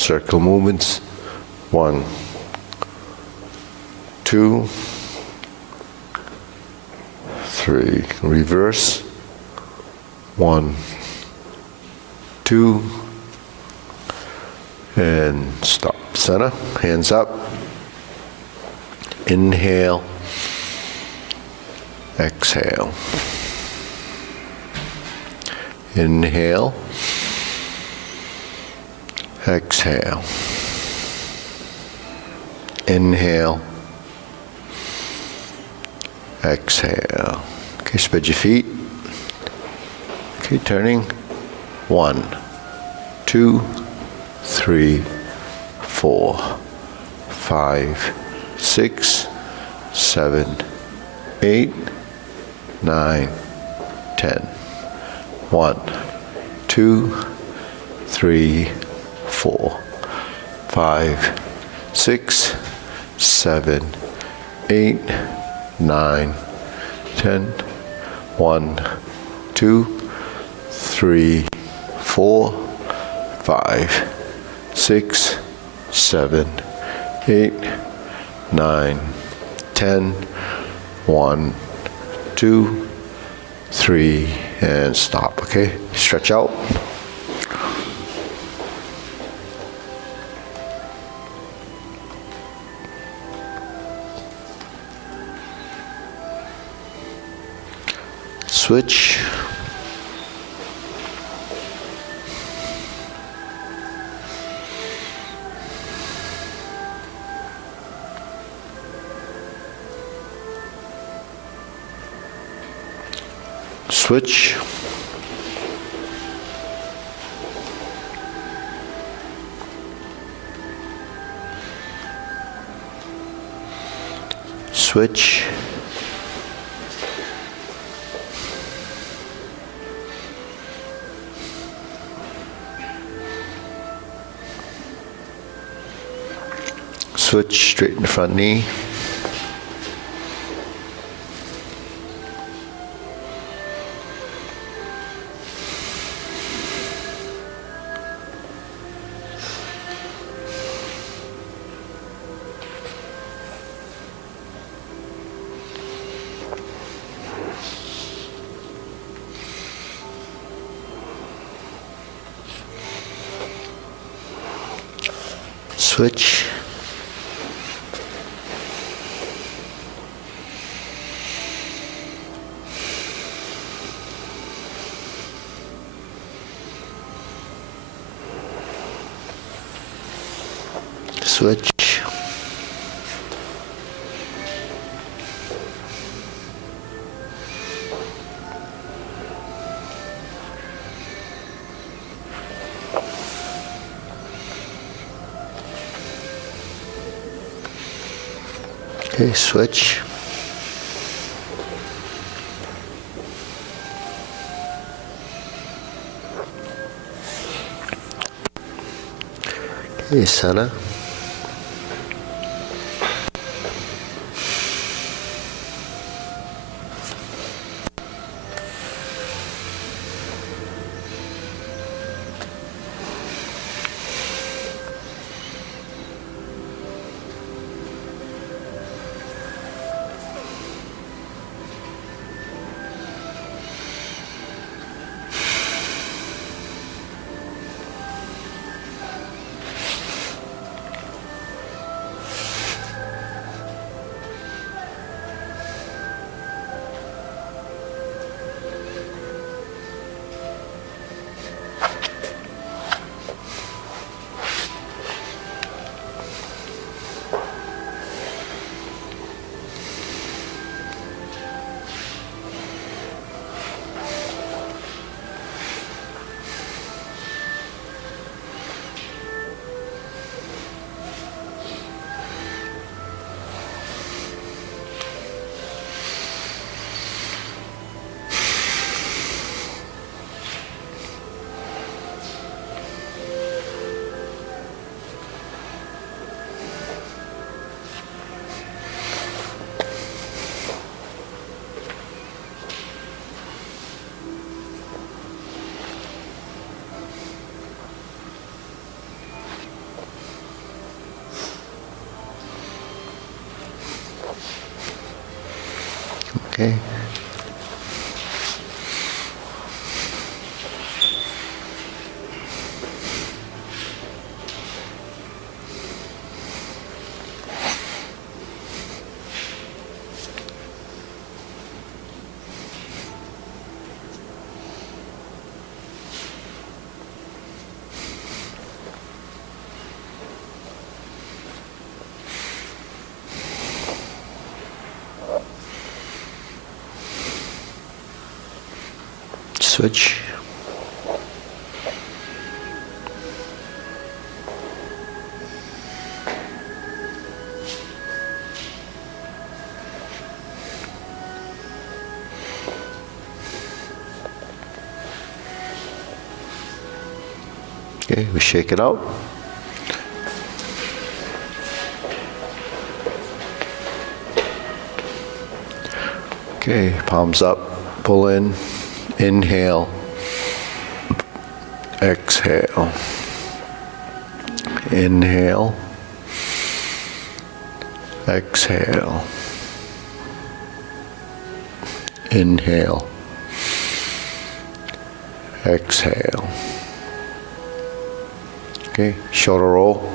circle movements. 1, 2, 3. Reverse. 1, 2, and stop. Center, hands up. Inhale, exhale. Inhale, exhale. Inhale, exhale. Okay, spread your feet. Okay, turning. 1, 2, 3, 4, 5, 6, 7, 8, 9, 10. 1, 2, 3, 4, 5, 6, 7, 8, 9, 10. 1, 2, 3, 4, 5, 6, 7, 8, 9, 10. 1, 2, 3, and stop. Okay, stretch out. Switch. Switch. Switch. Switch, straighten the front knee. Switch. Switch. Okay, switch. Okay, center. Okay. Switch. Okay, we shake it out. Okay, palms up, pull in, inhale, exhale, inhale, exhale, inhale, exhale. Okay, shoulder roll.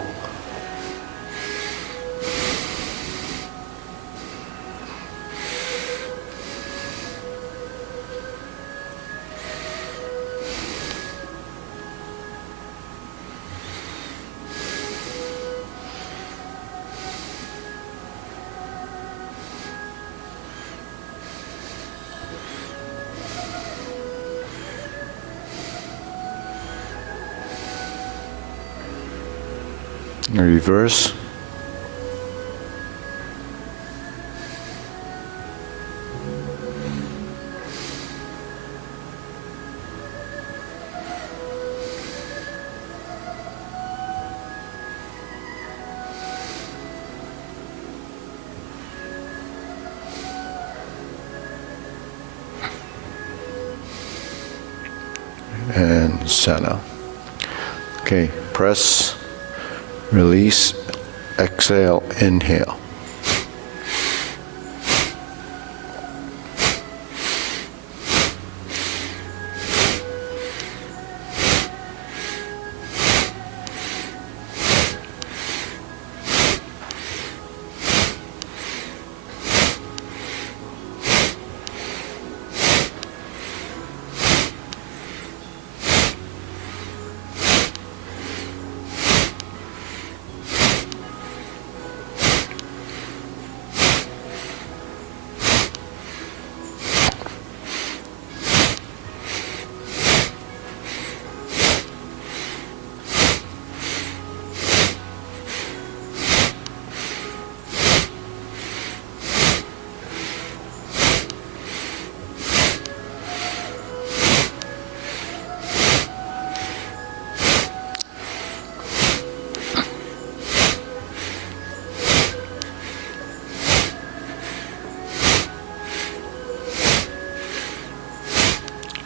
Reverse. And center. Okay, press, release, exhale, inhale.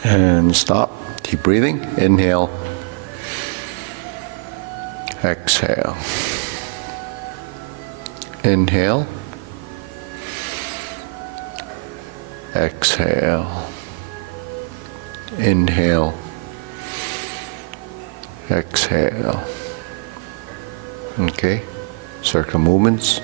And stop. Keep breathing. Inhale. Exhale. Inhale. Exhale. Inhale. Exhale. Okay. Circle movements.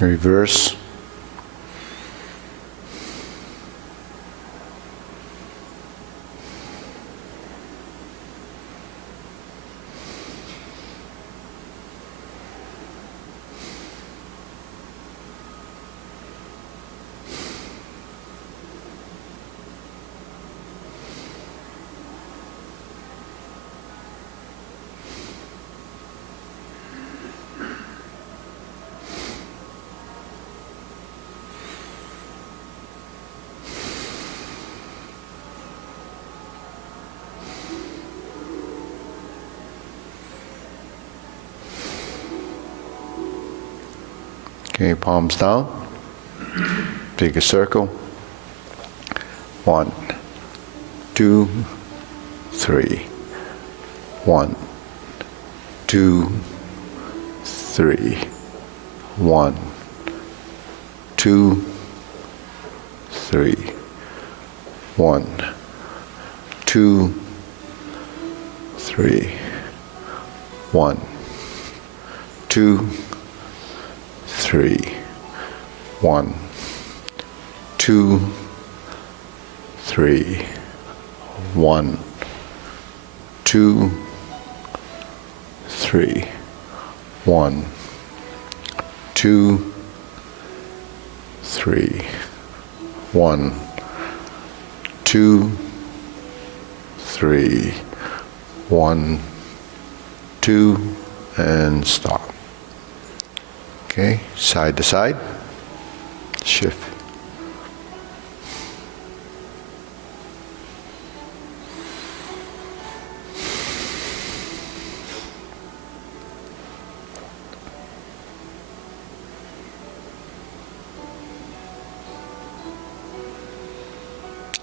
Reverse. Okay, palms down. Take a circle. 1, 2, 3. 1, 2, 3. 1, 2, 3. 1, 2, 3. 1, 2, 3. 1, 2, 3. 1, 2, 3. 1, 2, 3. 1, 2, 3. 1, 2, and stop. Okay, side to side. Shift.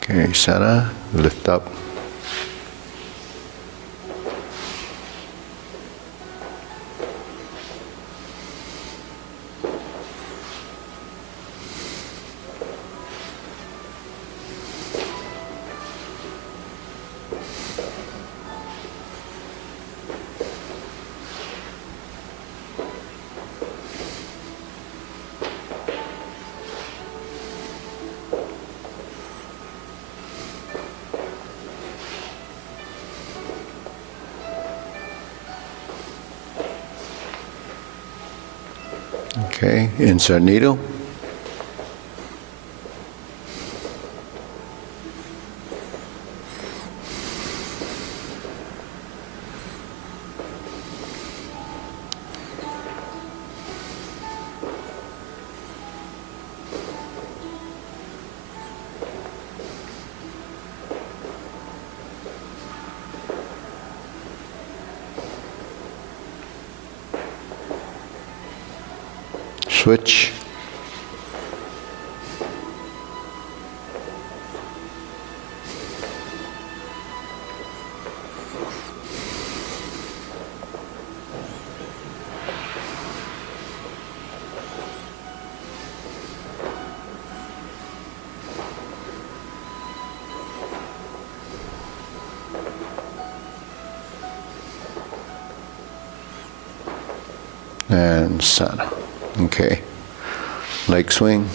Okay, center, lift up. Okay, insert needle. Switch. And center. Okay. Leg swing.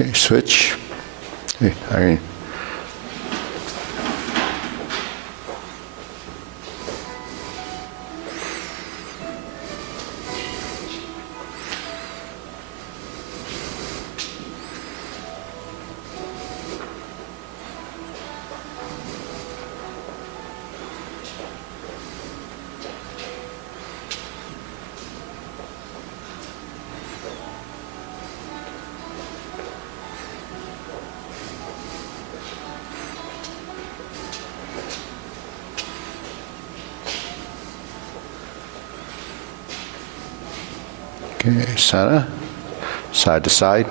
Okay, switch. Hey, Irene. Okay, center, side to side.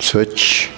Switch.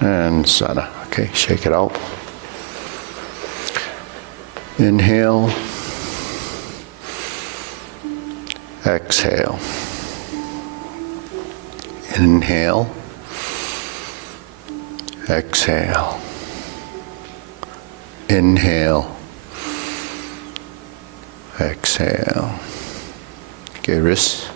And Sana. Okay, shake it out. Inhale. Exhale. Inhale. Exhale. Inhale. Exhale. Okay, wrists.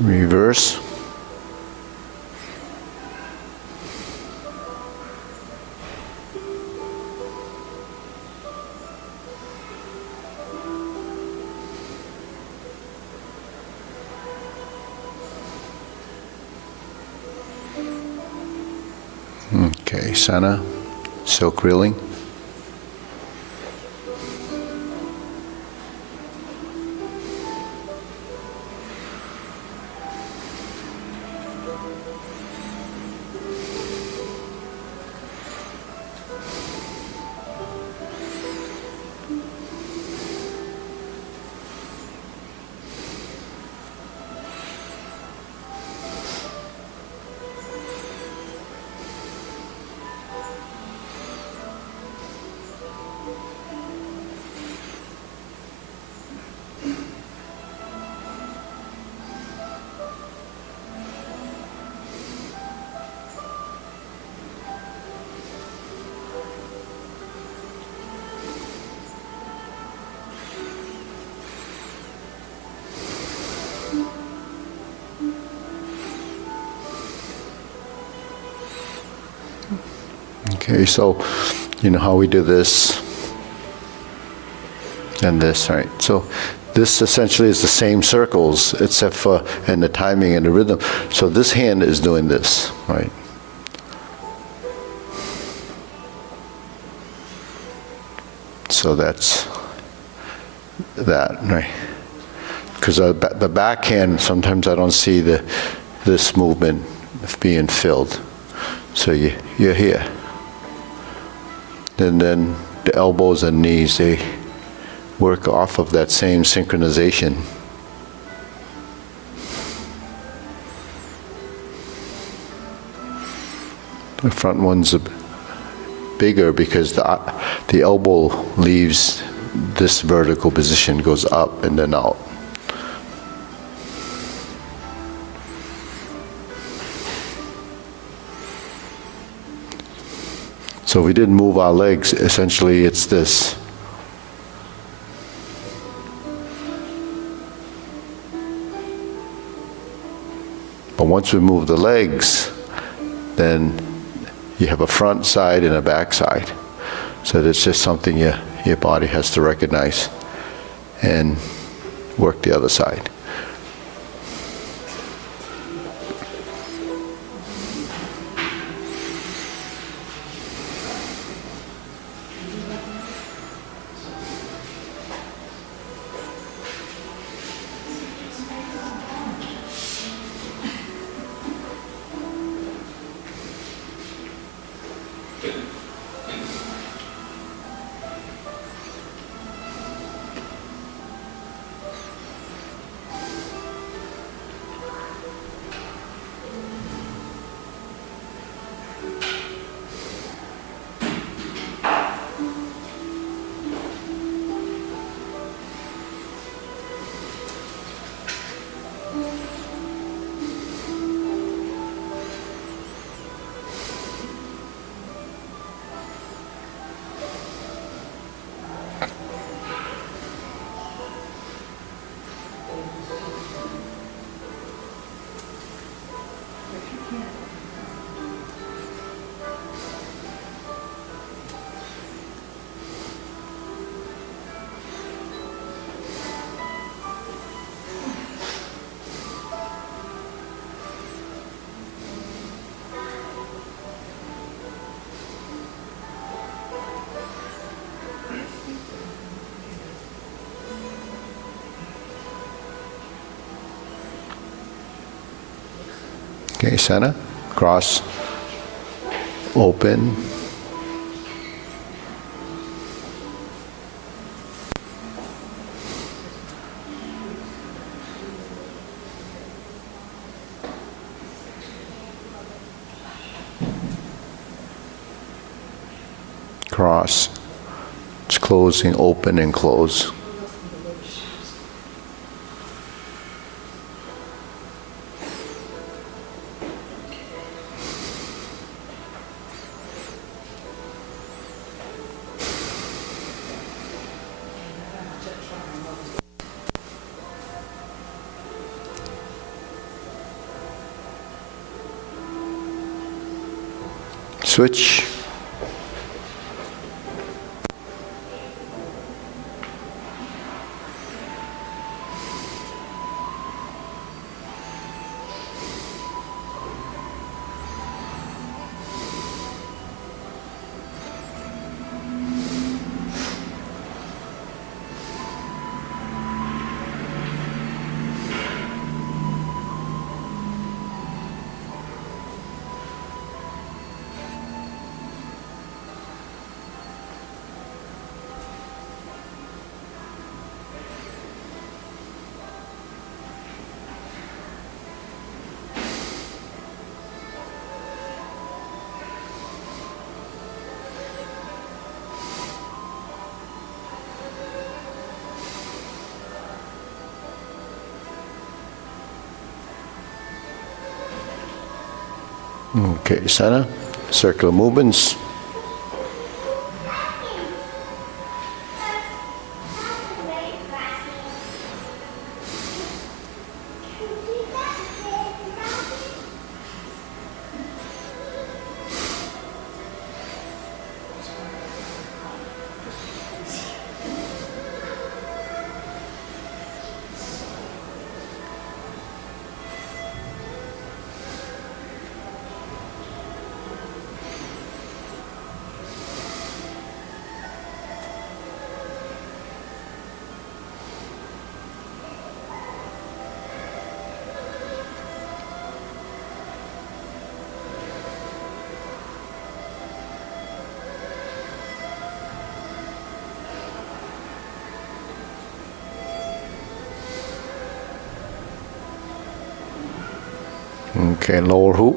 Reverse. Okay, Sana, silk reeling. Okay, so you know how we do this and this, right? So this essentially is the same circles except for and the timing and the rhythm. So this hand is doing this, right? So that's that, right? Because the backhand, sometimes I don't see this movement being filled. So you're here. And then the elbows and knees, they work off of that same synchronization. The front one's bigger because the elbow leaves this vertical position, goes up and then out. So if we didn't move our legs, essentially it's this. But once we move the legs, then you have a front side and a back side. So that's just something your body has to recognize and work the other side. Okay, center, cross, open. Cross. It's closing, open and close. Switch. Okay, center, circular movements. Okay, lower hoop.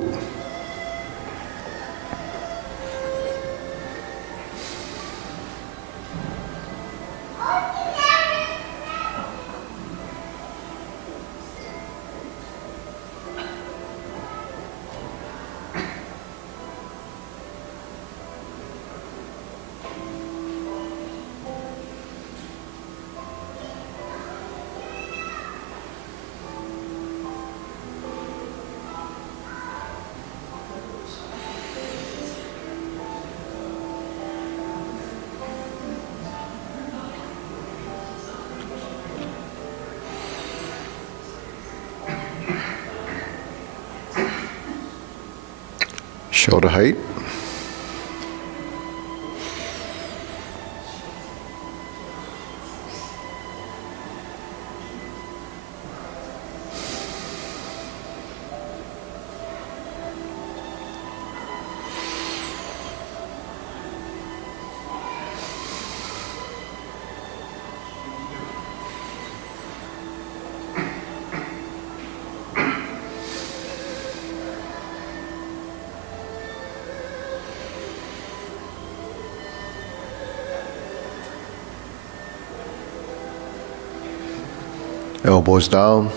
Shoulder height. Elbows down.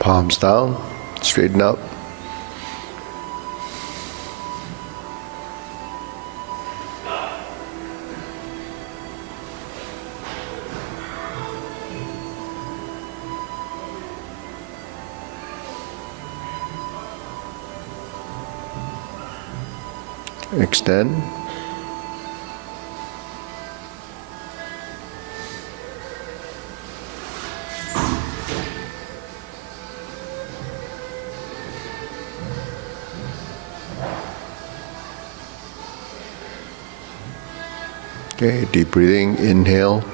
Palms down, straighten up. Extend. Okay, deep breathing, inhale.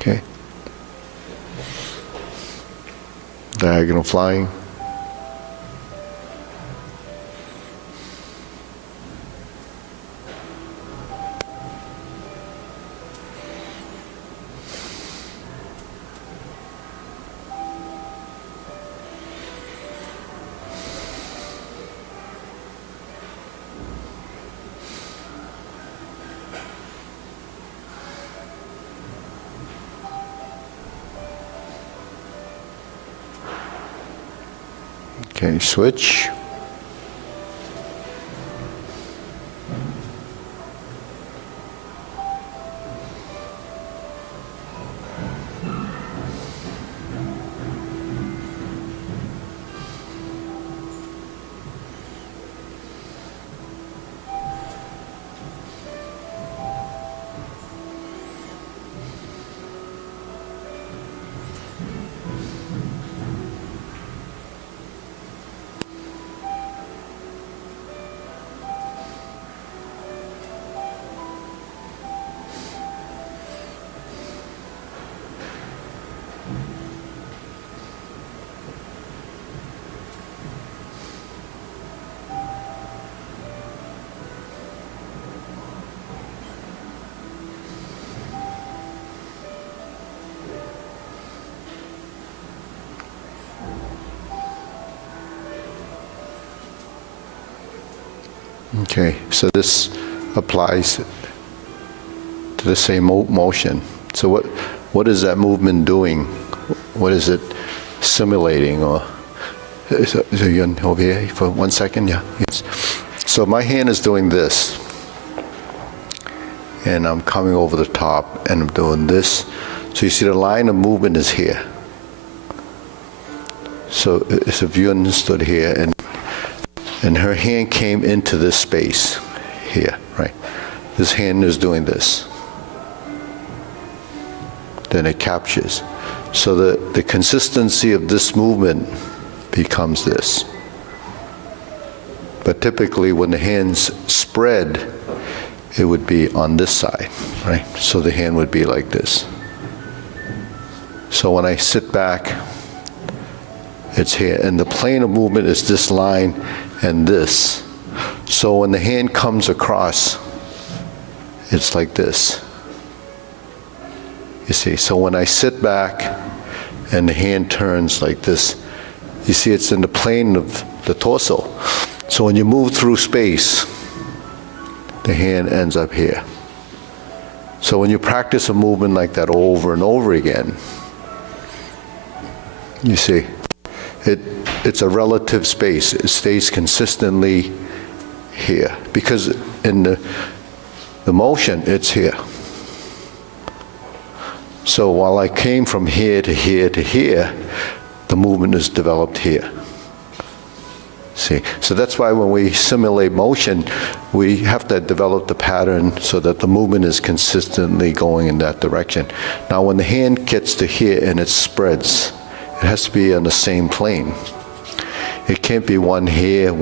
Okay. Diagonal flying. Okay, switch. Okay, so this applies to the same motion. So what is that movement doing? What is it simulating? Or so you're over here for 1 second, yeah. Yes. So my hand is doing this, and I'm coming over the top, and I'm doing this. So you see the line of movement is here. So if you understood here, and her hand came into this space here, right? This hand is doing this. Then it captures. So the consistency of this movement becomes this. But typically when the hands spread, it would be on this side, right? So the hand would be like this. So when I sit back, it's here. And the plane of movement is this line and this. So when the hand comes across, it's like this. You see, so when I sit back and the hand turns like this, you see it's in the plane of the torso. So when you move through space, the hand ends up here. So when you practice a movement like that over and over again, you see, it's a relative space. It stays consistently here. Because in the motion, it's here. So while I came from here to here to here, the movement is developed here. See, so that's why when we simulate motion, we have to develop the pattern so that the movement is consistently going in that direction. Now when the hand gets to here and it spreads, it has to be on the same plane. It can't be one here,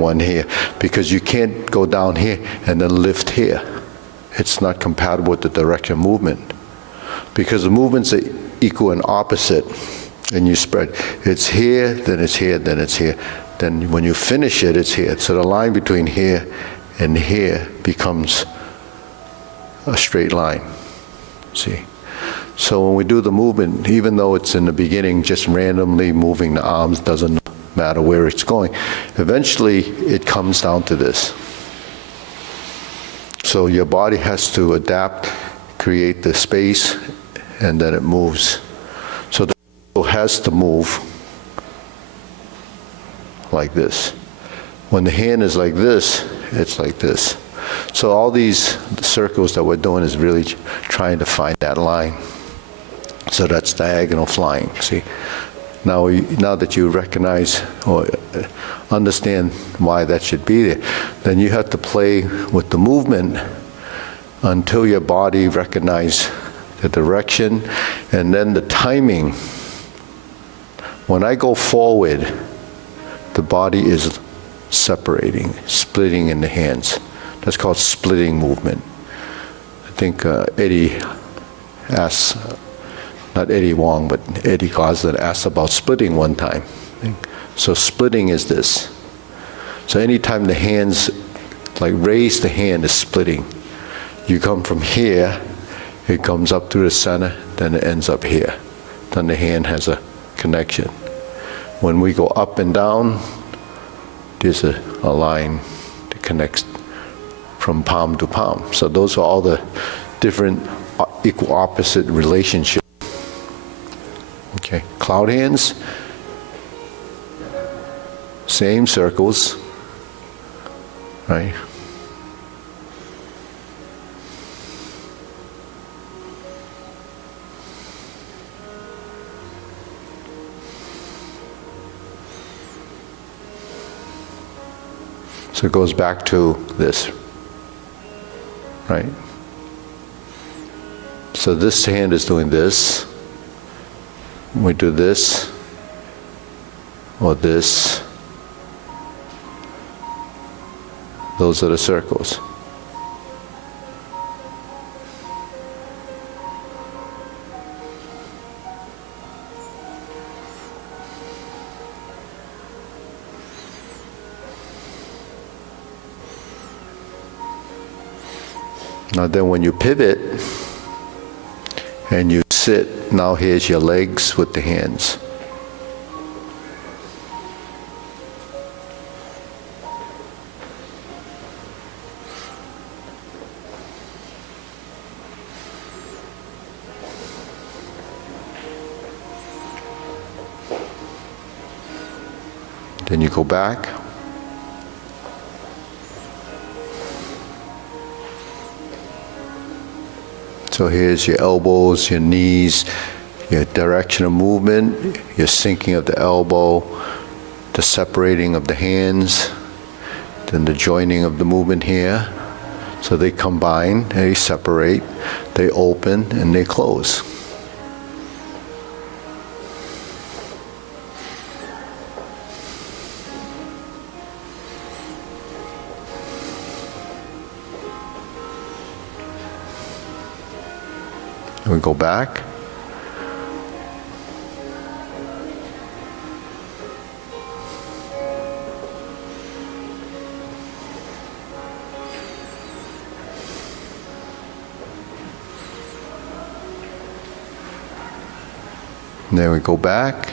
because you can't go down here and then lift here. It's not compatible with the direction of movement. Because the movements are equal and opposite, and you spread. It's here, then it's here, then it's here. Then when you finish it, it's here. So the line between here and here becomes a straight line, see? So when we do the movement, even though it's in the beginning just randomly moving the arms, doesn't matter where it's going, eventually it comes down to this. So your body has to adapt, create the space, and then it moves. So the circle has to move like this. When the hand is like this, it's like this. So all these circles that we're doing is really trying to find that line. So that's diagonal flying, see? Now that you recognize or understand why that should be there, then you have to play with the movement until your body recognizes the direction and then the timing. When I go forward, the body is separating, splitting in the hands. That's called splitting movement. I think Eddie asked, not Eddie Wong, but Eddie Goslin asked about splitting one time. So splitting is this. So anytime the hands, like raise the hand is splitting. You come from here, it comes up through the center, then it ends up here. Then the hand has a connection. When we go up and down, there's a line that connects from palm to palm. So those are all the different equal opposite relationships. Okay, cloud hands, same circles, right? So it goes back to this, right? So this hand is doing this. We do this, or this. Those are the circles. Now then when you pivot and you sit, now here's your legs with the hands. Then you go back. So here's your elbows, your knees, your direction of movement, your sinking of the elbow, the separating of the hands, then the joining of the movement here. So they combine, they separate, they open, and they close. And we go back. And then we go back.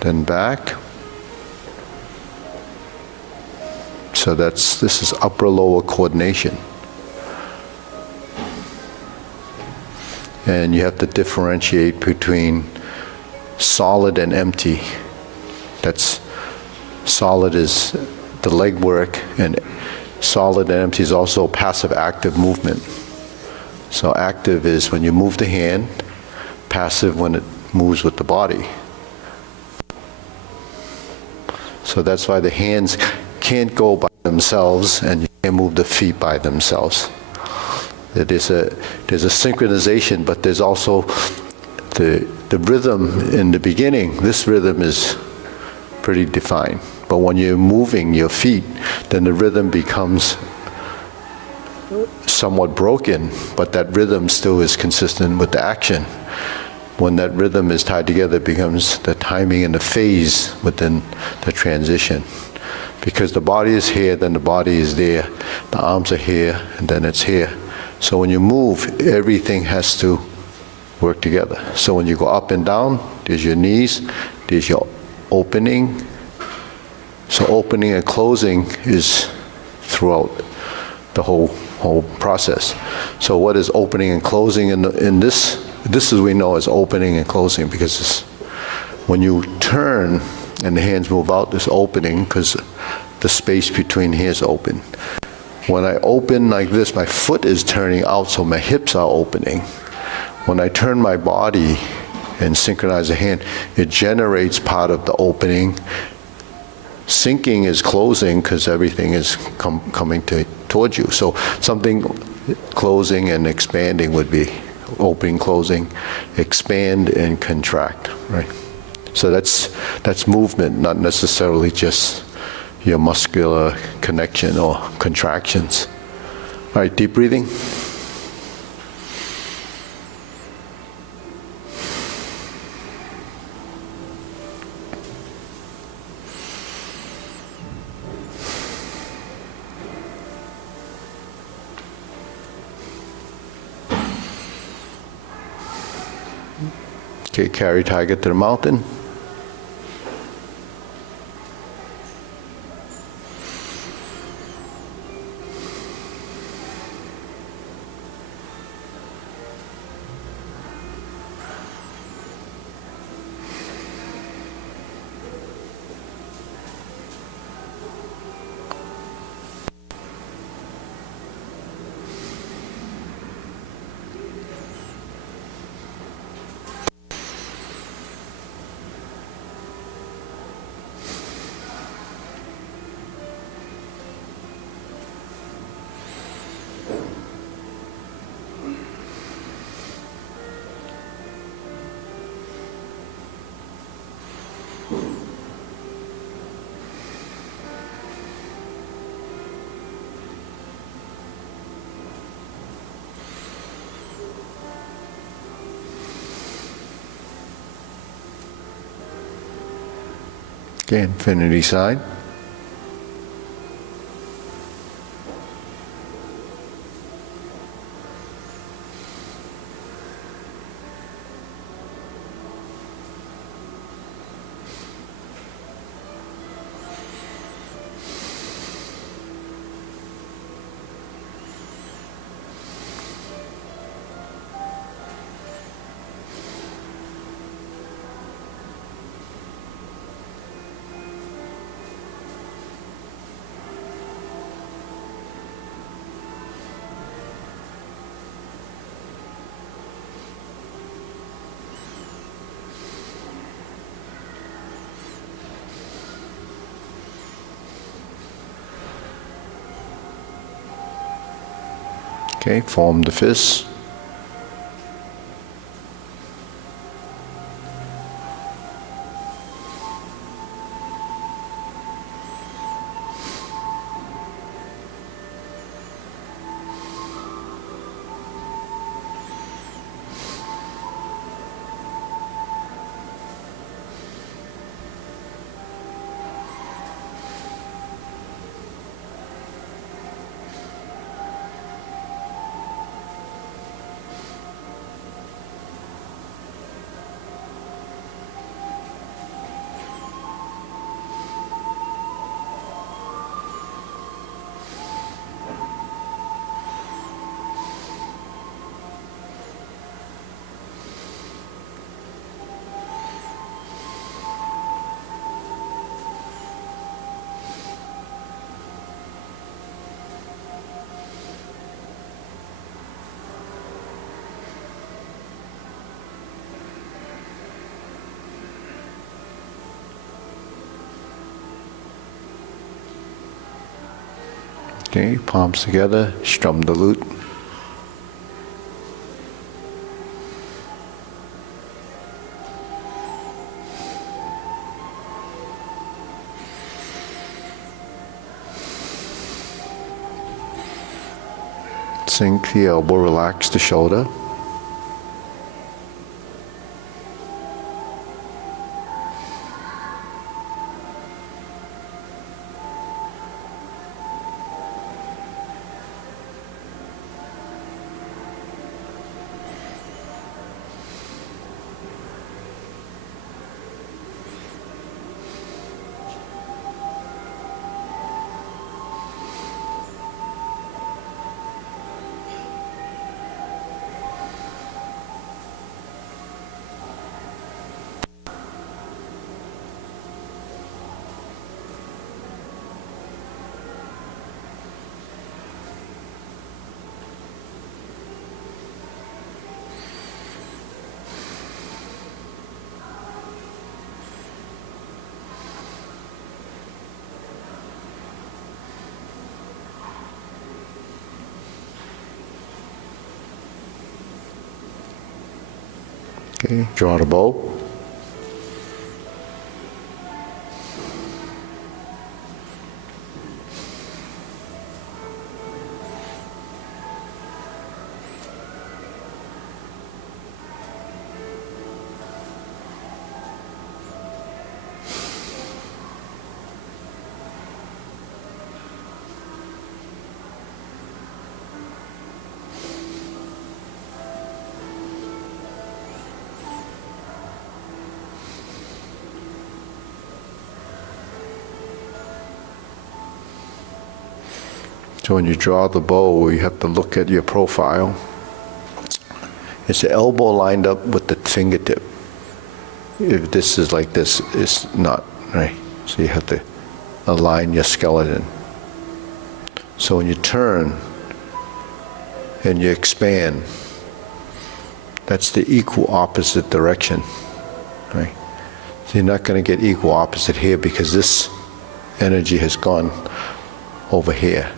Then back. So this is upper lower coordination. And you have to differentiate between solid and empty. That's solid is the leg work, and solid and empty is also passive active movement. So active is when you move the hand, passive when it moves with the body. So that's why the hands can't go by themselves and you can't move the feet by themselves. There's a synchronization, but there's also the rhythm in the beginning. This rhythm is pretty defined. But when you're moving your feet, then the rhythm becomes somewhat broken, but that rhythm still is consistent with the action. When that rhythm is tied together, it becomes the timing and the phase within the transition. Because the body is here, then the body is there. The arms are here, and then it's here. So when you move, everything has to work together. So when you go up and down, there's your knees, there's your opening. So opening and closing is throughout the whole process. So what is opening and closing in this? This is we know as opening and closing, because when you turn and the hands move out, there's opening because the space between here is open. When I open like this, my foot is turning out, so my hips are opening. When I turn my body and synchronize the hand, it generates part of the opening. Sinking is closing because everything is coming towards you. So something closing and expanding would be opening, closing, expand and contract, right? So that's movement, not necessarily just your muscular connection or contractions. All right, deep breathing. Okay, carry tiger to the mountain. Okay, infinity sign. Okay, form the fist. Okay, palms together, strum the lute. Sink the elbow, relax the shoulder. Okay, draw the bow. So when you draw the bow, you have to look at your profile. Is the elbow lined up with the fingertip? If this is like this, it's not, right? So you have to align your skeleton. So when you turn and you expand, that's the equal opposite direction, right? So you're not going to get equal opposite here because this energy has gone over here.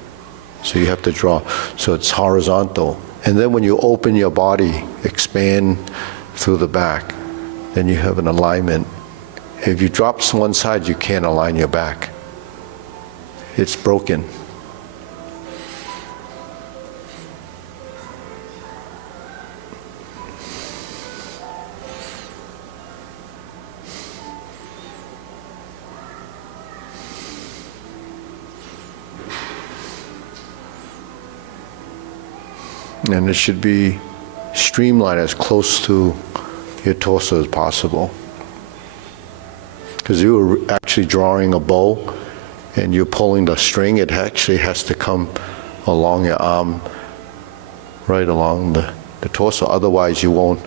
So you have to draw, so it's horizontal. And then when you open your body, expand through the back, then you have an alignment. If you drop one side, you can't align your back. It's broken. And it should be streamlined as close to your torso as possible. Because you were actually drawing a bow and you're pulling the string, it actually has to come along your arm, right along the torso. Otherwise you won't,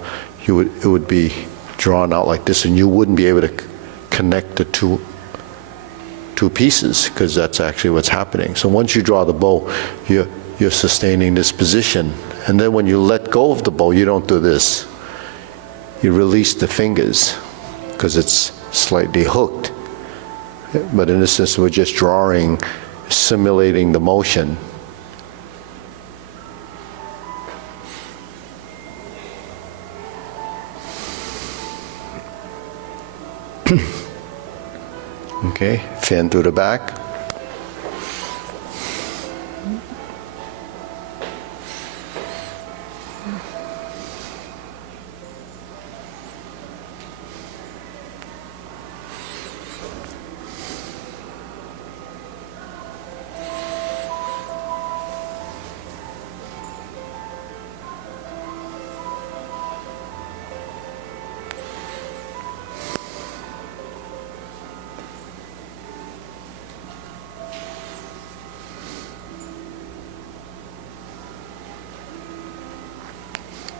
it would be drawn out like this and you wouldn't be able to connect the two pieces, because that's actually what's happening. So once you draw the bow, you're sustaining this position. And then when you let go of the bow, you don't do this. You release the fingers because it's slightly hooked. But in this sense, we're just drawing, simulating the motion. Okay, fan through the back.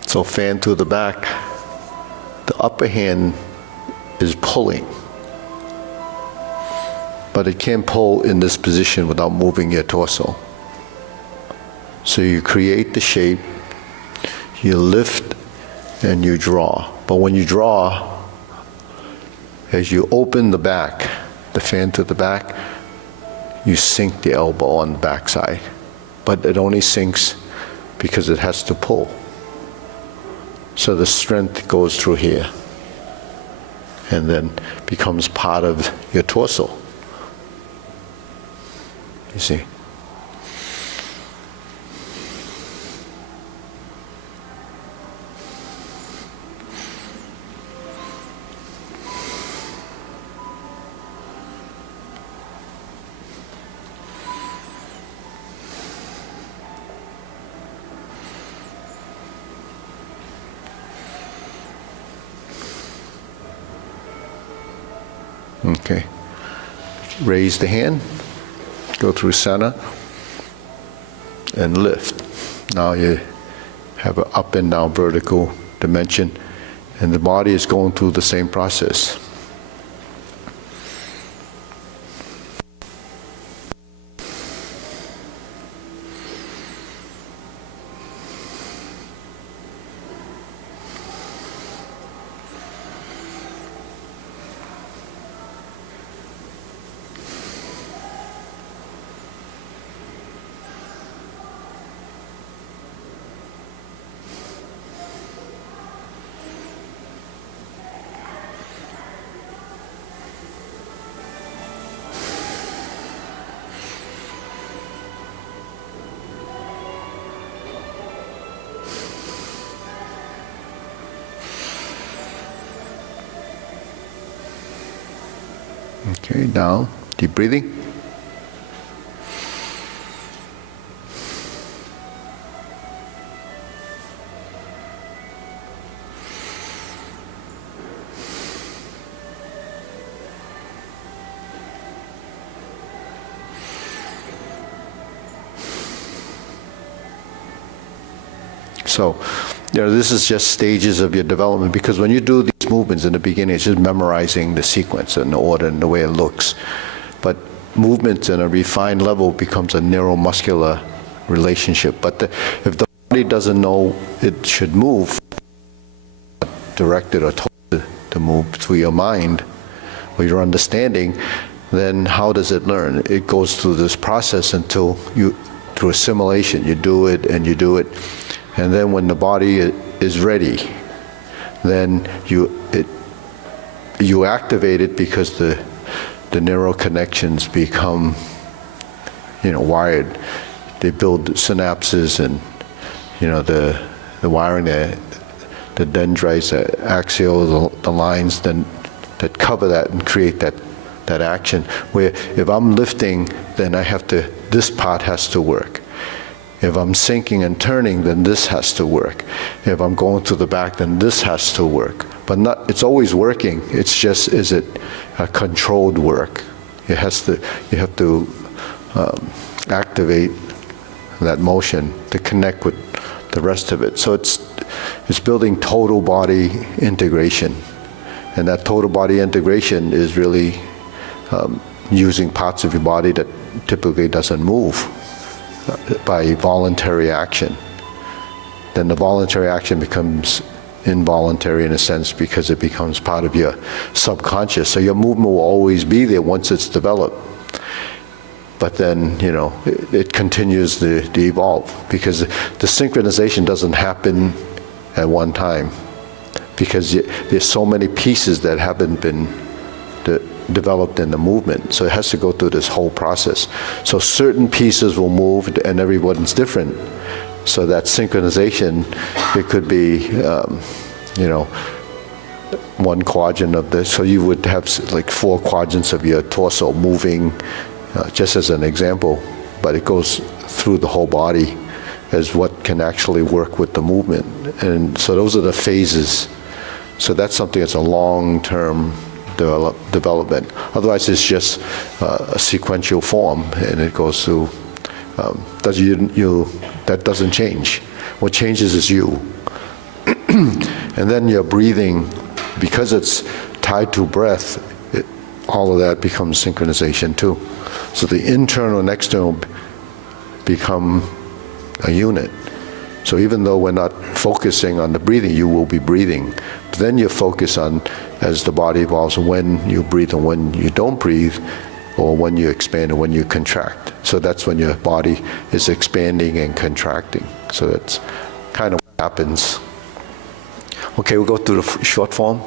So fan through the back. The upper hand is pulling, but it can't pull in this position without moving your torso. So you create the shape, you lift, and you draw. But when you draw, as you open the back, the fan to the back, you sink the elbow on the backside. But it only sinks because it has to pull. So the strength goes through here and then becomes part of your torso. You see? Okay. Raise the hand, go through center, and lift. Now you have an up and down vertical dimension, and the body is going through the same process. Okay, now, deep breathing. So, this is just stages of your development, because when you do these movements in the beginning, it's just memorizing the sequence and the order and the way it looks. But movements in a refined level becomes a neuromuscular relationship. But if the body doesn't know it should move, directed or told to move through your mind or your understanding, then how does it learn? It goes through this process until through assimilation, you do it and you do it. And then when the body is ready, then you activate it, because the neural connections become, wired. They build synapses, and the wiring, the dendrites, the axial, the lines then that cover that and create that action. Where if I'm lifting, then this part has to work. If I'm sinking and turning, then this has to work. If I'm going to the back, then this has to work. But it's always working. It's just, is it a controlled work? You have to activate that motion to connect with the rest of it. So it's building total body integration. And that total body integration is really using parts of your body that typically doesn't move by voluntary action. Then the voluntary action becomes involuntary in a sense, because it becomes part of your subconscious. So your movement will always be there once it's developed. But then, it continues to evolve, because the synchronization doesn't happen at one time, because there's so many pieces that haven't been developed in the movement. So it has to go through this whole process. So certain pieces will move, and everyone's different. So that synchronization, it could be, one quadrant of this. So you would have like 4 quadrants of your torso moving, just as an example, but it goes through the whole body as what can actually work with the movement. And so those are the phases. So that's something that's a long-term development. Otherwise, it's just a sequential form, and it goes through. That doesn't change. What changes is you. And then your breathing, because it's tied to breath, all of that becomes synchronization too. So the internal and external become a unit. So even though we're not focusing on the breathing, you will be breathing. But then you focus on, as the body evolves, when you breathe and when you don't breathe, or when you expand and when you contract. So that's when your body is expanding and contracting. So that's kind of what happens. Okay, we'll go through the short form.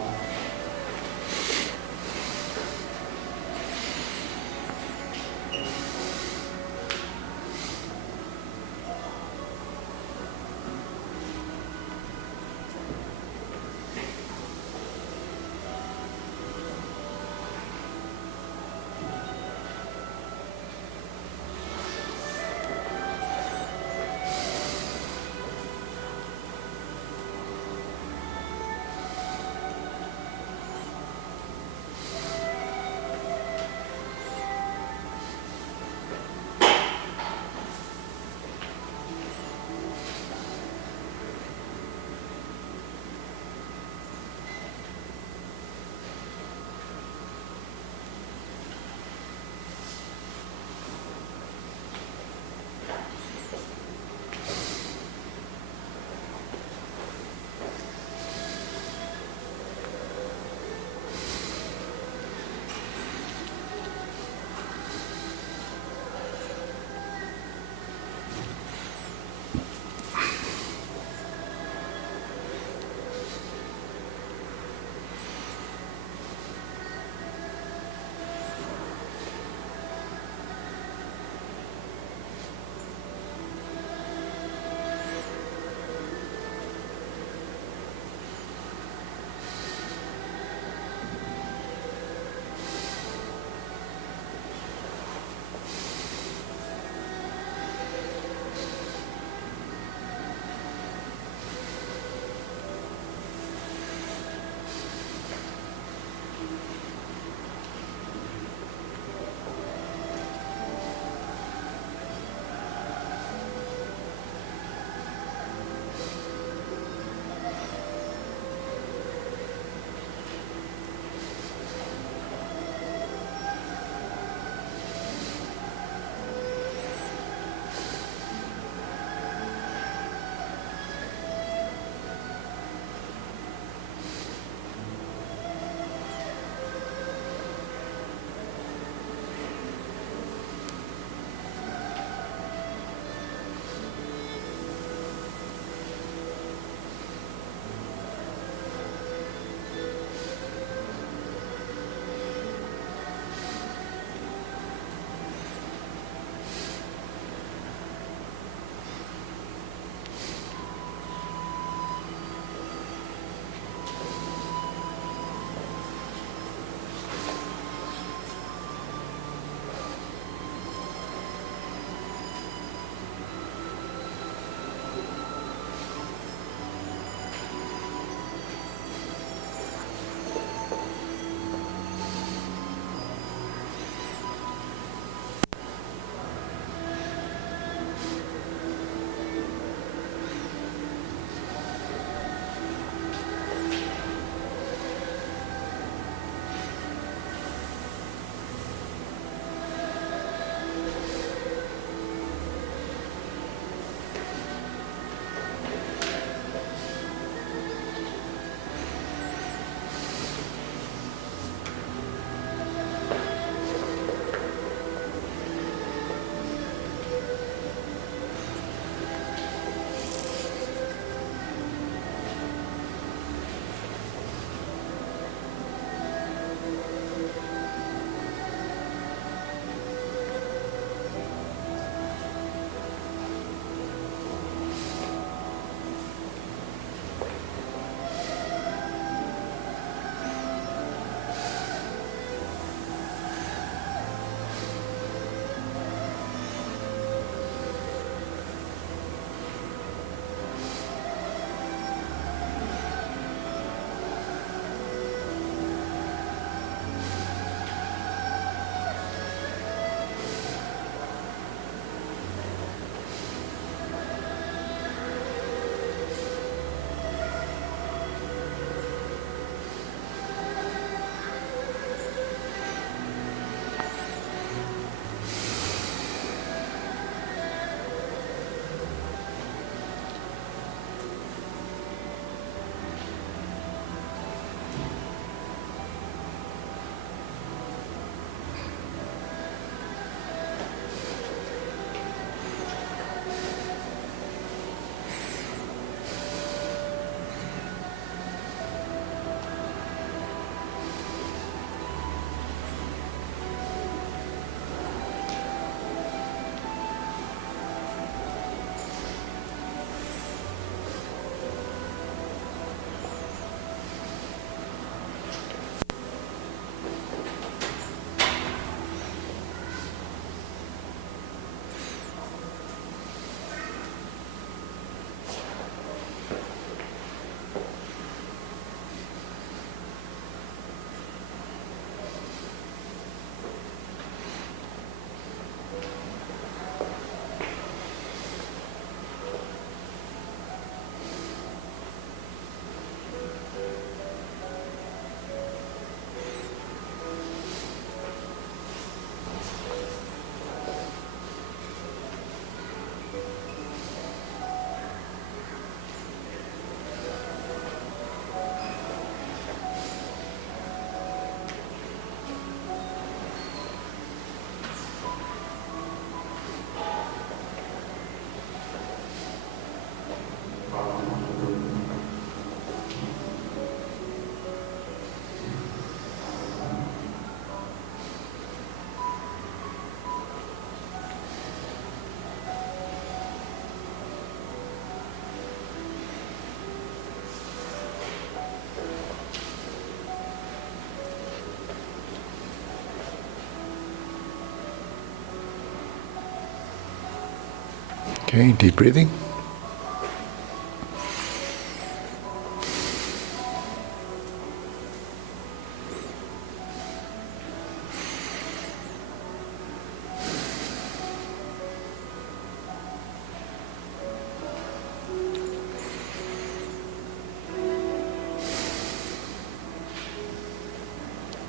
Okay, deep breathing.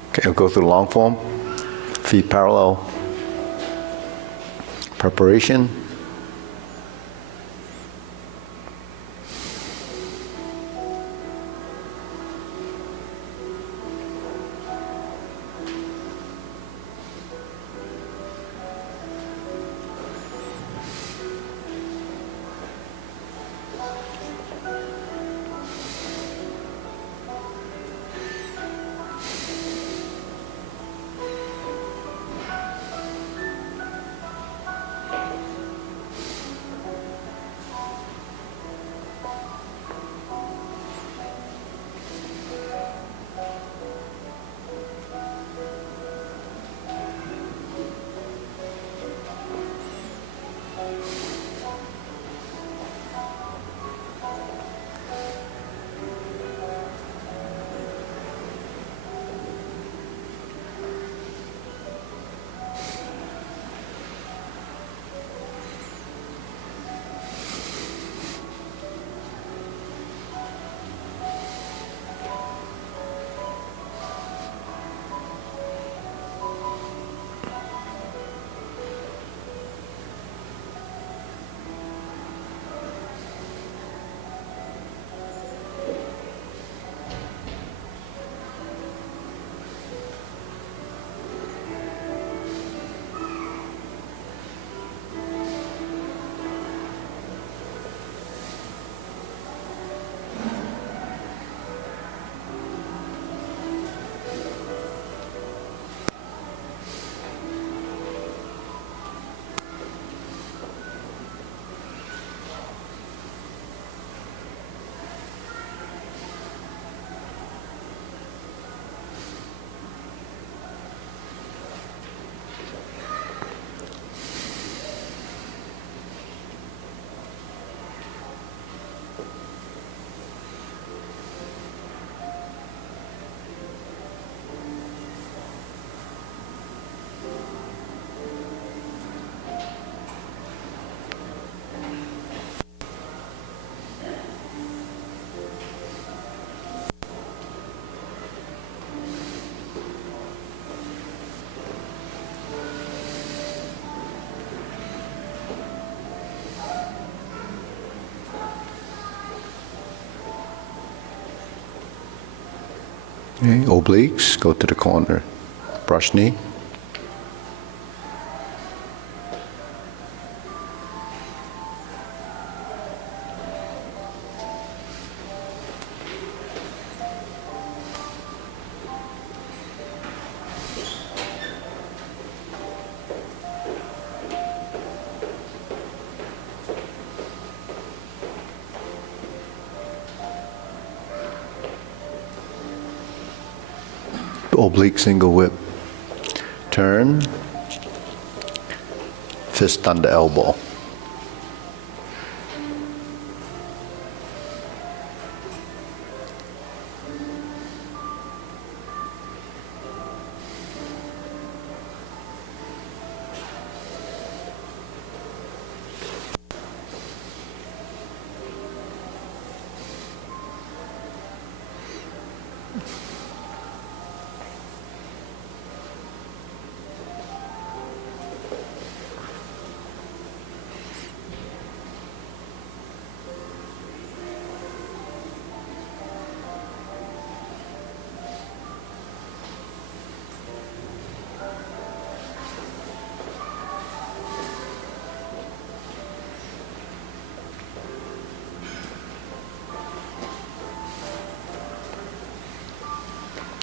Okay, we'll go through the long form. Feet parallel. Preparation. Okay, obliques, go to the corner. Brush knee. Oblique single whip. Turn. Fist under elbow.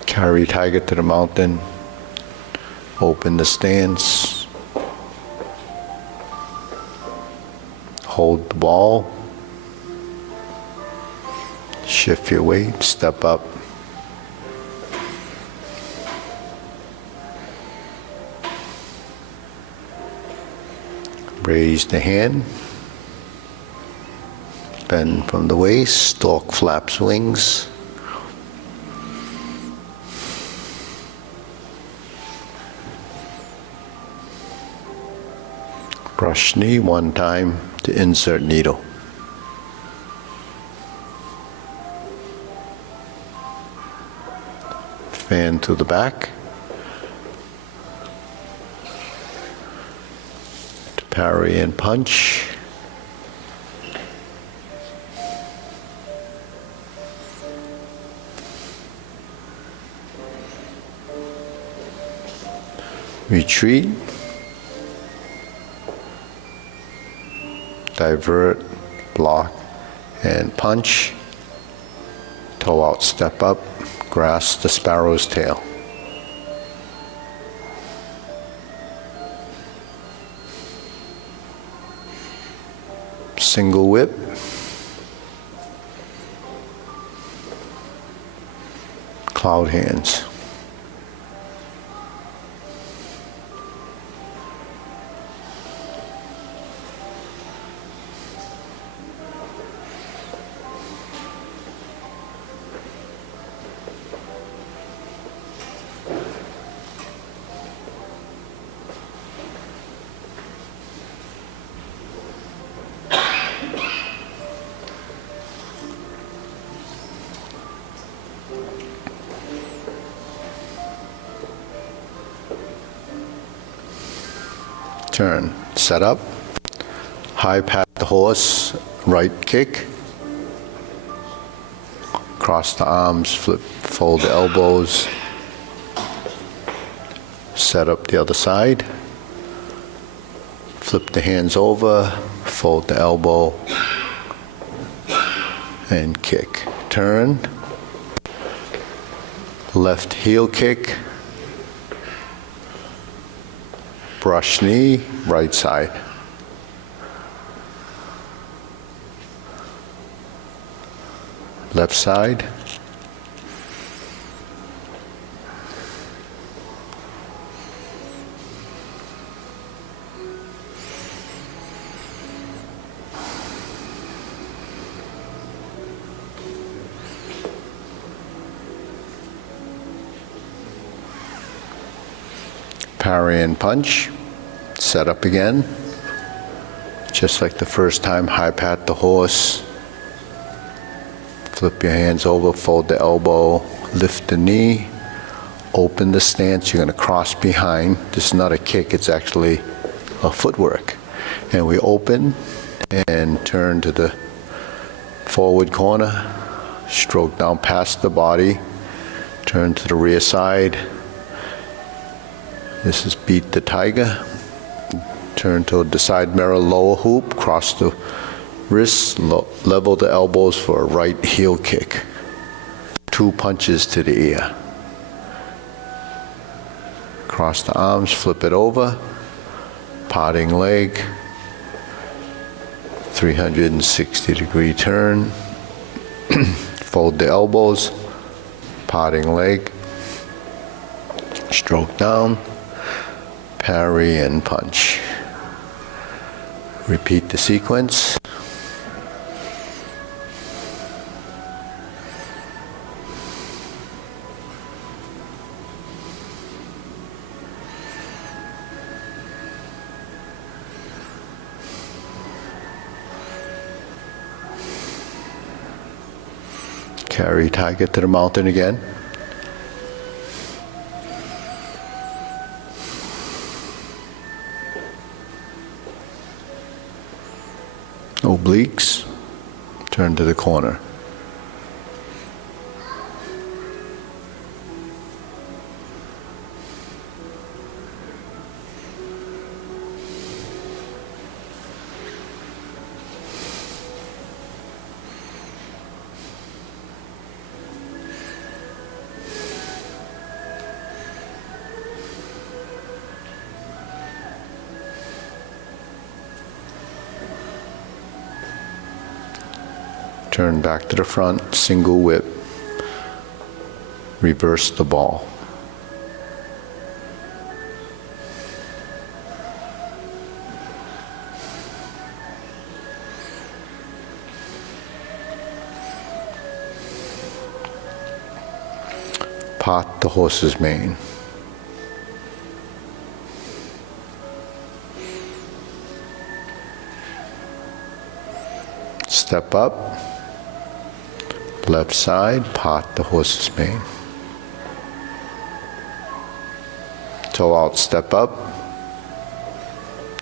Carry tiger to the mountain. Open the stance. Hold the ball. Shift your weight, step up. Raise the hand. Bend from the waist, stork flaps wings. Brush knee one time to insert needle. Fan to the back. To parry and punch. Retreat. Divert, block, and punch. Toe out, step up, grasp the sparrow's tail. Single whip. Cloud hands. Turn, set up, high pat the horse, right kick, cross the arms, flip, fold the elbows, set up the other side, flip the hands over, fold the elbow, and kick. Turn, left heel kick, brush knee, right side. Left side. Parry and punch. Set up again. Just like the first time, high pat the horse. Flip your hands over, fold the elbow, lift the knee, open the stance. You're going to cross behind. This is not a kick, it's actually a footwork. And we open and turn to the forward corner, stroke down past the body, turn to the rear side. This is beat the tiger. Turn to the side mirror, lower hoop, cross the wrists, level the elbows for a right heel kick. 2 punches to the ear. Cross the arms, flip it over, parting leg, 360-degree turn. Fold the elbows, parting leg, stroke down, parry and punch. Repeat the sequence. Carry tiger to the mountain again. Obliques, turn to the corner. Turn back to the front, single whip, reverse the ball. Part the horse's mane. Step up, left side, part the horse's mane. Toe out, step up,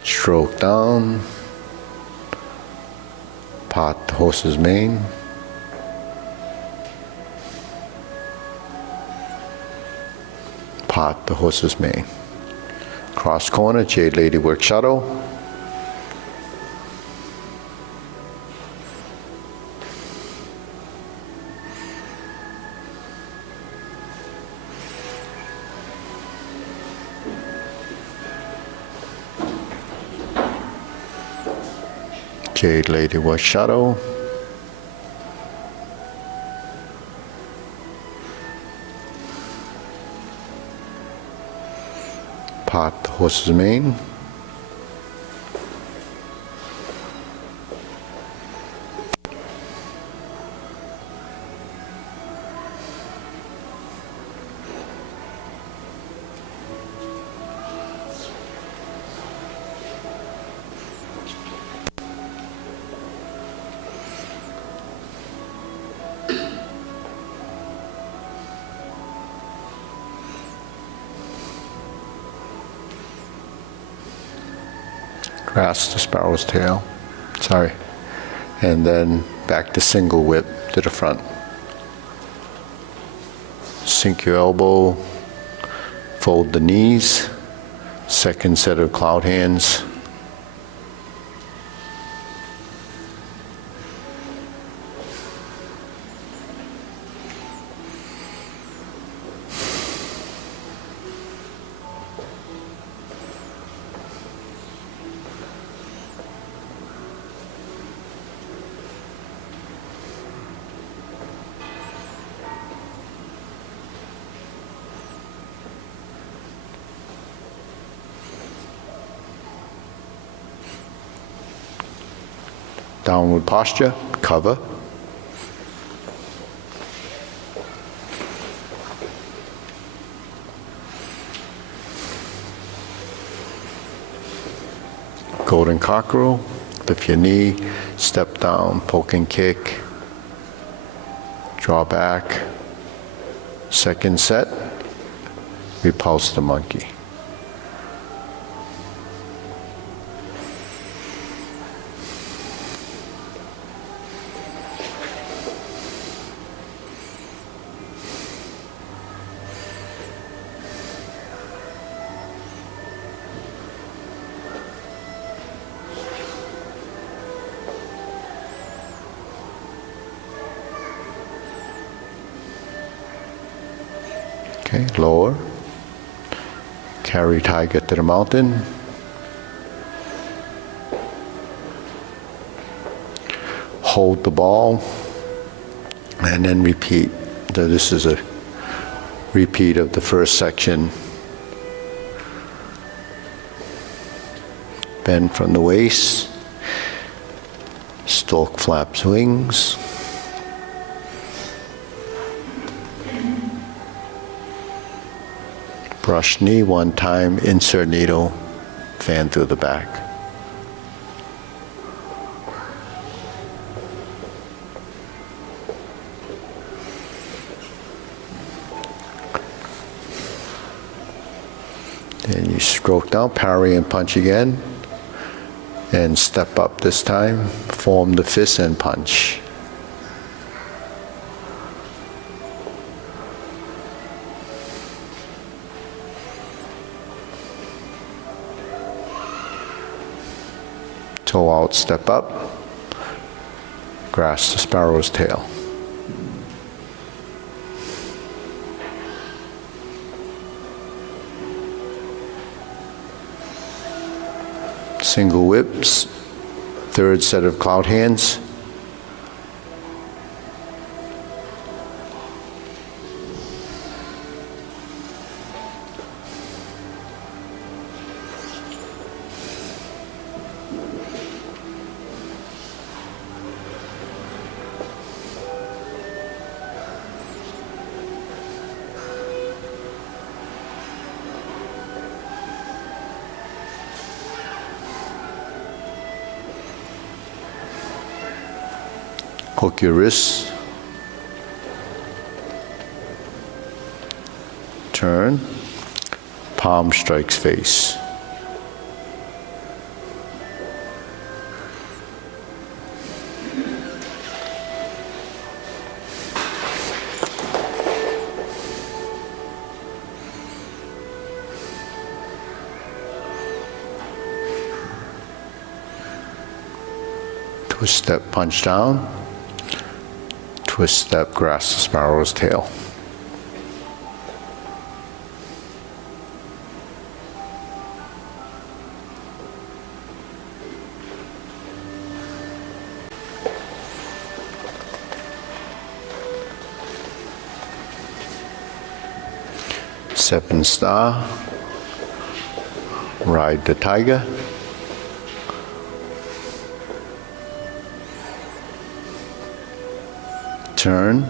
stroke down, part the horse's mane. Part the horse's mane. Cross corner, Jade Lady work shuttle. Jade Lady work shuttle. Part the horse's mane. Grasp the sparrow's tail. Sorry. And then back to single whip to the front. Sink your elbow, fold the knees, second set of cloud hands. Downward posture, cover. Golden cockerel, lift your knee, step down, poke and kick, draw back. Second set, repulse the monkey. Okay, lower. Carry tiger to the mountain. Hold the ball and then repeat. So this is a repeat of the first section. Bend from the waist. Stork flaps wings. Brush knee one time, insert needle, fan through the back. Then you stroke down, parry and punch again, and step up this time, form the fist and punch. Toe out, step up, grasp the sparrow's tail. Single whips, third set of cloud hands. Hook your wrists. Turn. Palm strikes face. Twist step, punch down. Twist step, grasp the sparrow's tail. Seven star. Ride the tiger. Turn.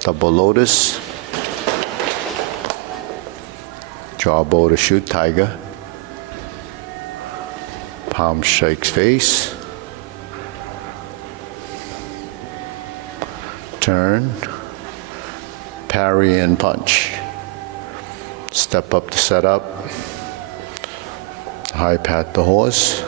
Double lotus. Draw bow to shoot tiger. Palm shakes face. Turn. Parry and punch. Step up to set up. High pat the horse.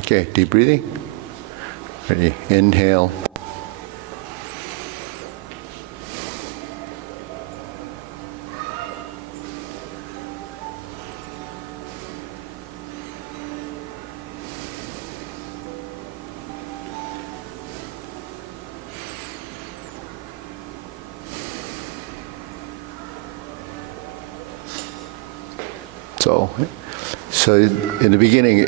Okay, deep breathing. Ready? Inhale. So in the beginning,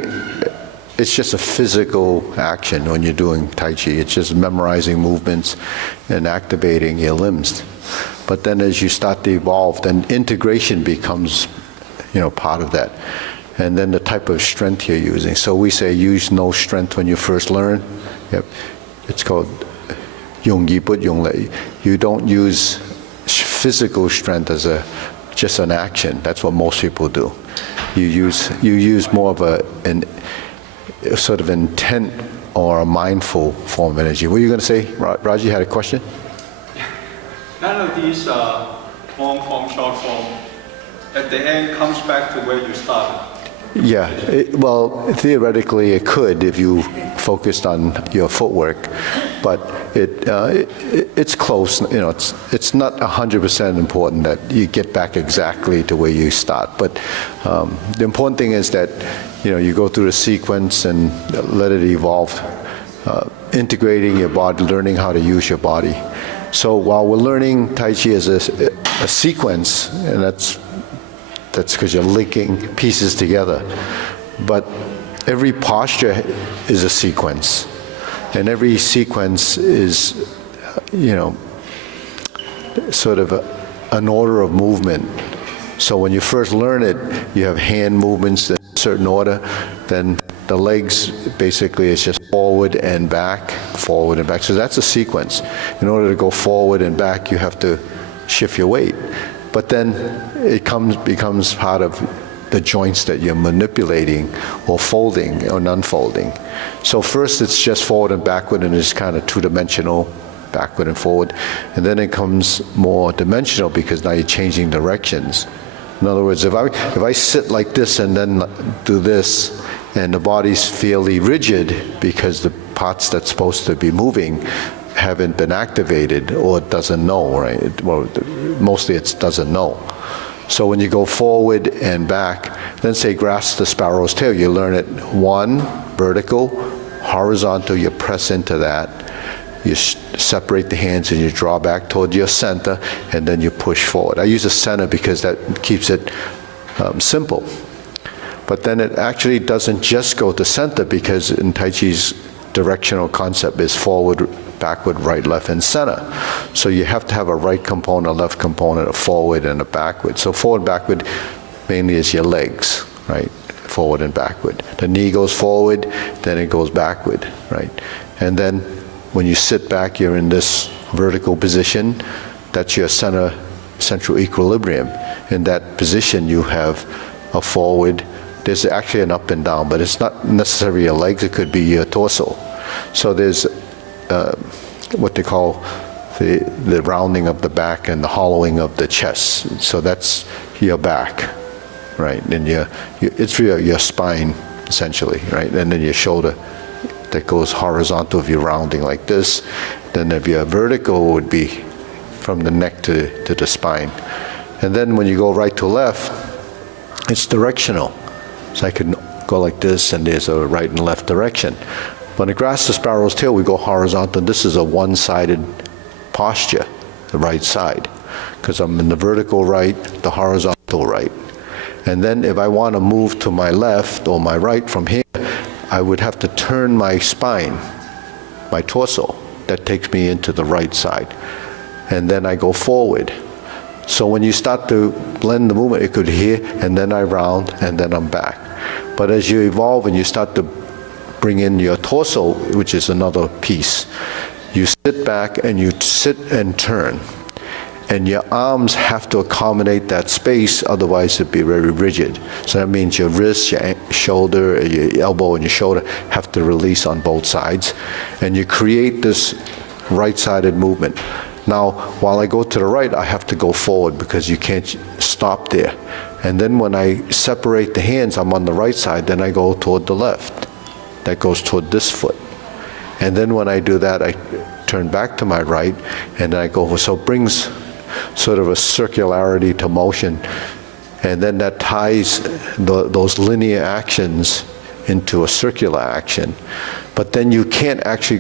it's just a physical action when you're doing Tai Chi. It's just memorizing movements and activating your limbs. But then as you start to evolve, then integration becomes, part of that. And then the type of strength you're using. So we say use no strength when you first learn. Yep. It's called Yung Yi Put Yung Lei. You don't use physical strength as just an action. That's what most people do. You use more of a sort of intent or a mindful form of energy. What are you going to say, Raj? You had a question? None of these long form, short form, at the end comes back to where you started. Yeah, well, theoretically it could if you focused on your footwork, but it's close. It's not 100% important that you get back exactly to where you start. But the important thing is that you go through the sequence and let it evolve, integrating your body, learning how to use your body. So while we're learning Tai Chi as a sequence, and that's because you're linking pieces together. But every posture is a sequence. And every sequence is, sort of an order of movement. So when you first learn it, you have hand movements in a certain order. Then the legs basically is just forward and back, forward and back. So that's a sequence. In order to go forward and back, you have to shift your weight. But then it becomes part of the joints that you're manipulating or folding or non-folding. So first it's just forward and backward, and it's kind of two-dimensional, backward and forward. And then it comes more dimensional because now you're changing directions. In other words, if I sit like this and then do this, and the body's fairly rigid because the parts that's supposed to be moving haven't been activated or it doesn't know, right? Well, mostly it doesn't know. So when you go forward and back, then say grasp the sparrow's tail, you learn it 1, vertical, horizontal, you press into that, you separate the hands and you draw back toward your center, and then you push forward. I use a center because that keeps it simple. But then it actually doesn't just go to center, because in Tai Chi's directional concept is forward, backward, right, left, and center. So you have to have a right component, a left component, a forward, and a backward. So forward, backward mainly is your legs, right? Forward and backward. The knee goes forward, then it goes backward, right? And then when you sit back, you're in this vertical position. That's your central equilibrium. In that position, you have a forward. There's actually an up and down, but it's not necessarily your legs. It could be your torso. So there's what they call the rounding of the back and the hollowing of the chest. So that's your back, right? And it's for your spine, essentially, right? And then your shoulder that goes horizontal if you're rounding like this. Then if you're vertical, would be from the neck to the spine. And then when you go right to left, it's directional. So I can go like this, and there's a right and left direction. When the grass the sparrow's tail, we go horizontal. This is a one-sided posture, the right side, because I'm in the vertical right, the horizontal right. And then if I want to move to my left or my right from here, I would have to turn my spine, my torso. That takes me into the right side. And then I go forward. So when you start to blend the movement, it could here, and then I round, and then I'm back. But as you evolve and you start to bring in your torso, which is another piece, you sit back and you sit and turn. And your arms have to accommodate that space, otherwise it'd be very rigid. So that means your wrist, your shoulder, your elbow and your shoulder have to release on both sides. And you create this right-sided movement. Now, while I go to the right, I have to go forward because you can't stop there. And then when I separate the hands, I'm on the right side, then I go toward the left. That goes toward this foot. And then when I do that, I turn back to my right, and then I go, so it brings sort of a circularity to motion. And then that ties those linear actions into a circular action. But then you can't actually